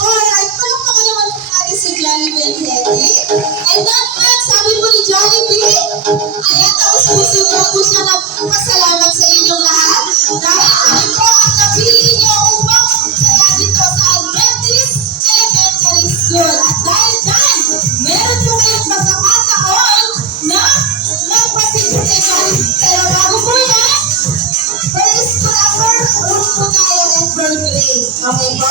Alright, palakpakan naman natin si Jollibee Hetty. And that man, sabi po ni Jollibee, ayan, tapos puso po siya na pasalamat sa inyong lahat. Dahil kami po ang napili niyo upang magsaya dito sa Adventist Elementary School. At dahil dyan, meron po kayong pagkakataon na magpasipin kay Jollibee. Pero bago po yan, first to number, uno po tayo ng birthday. Okay po?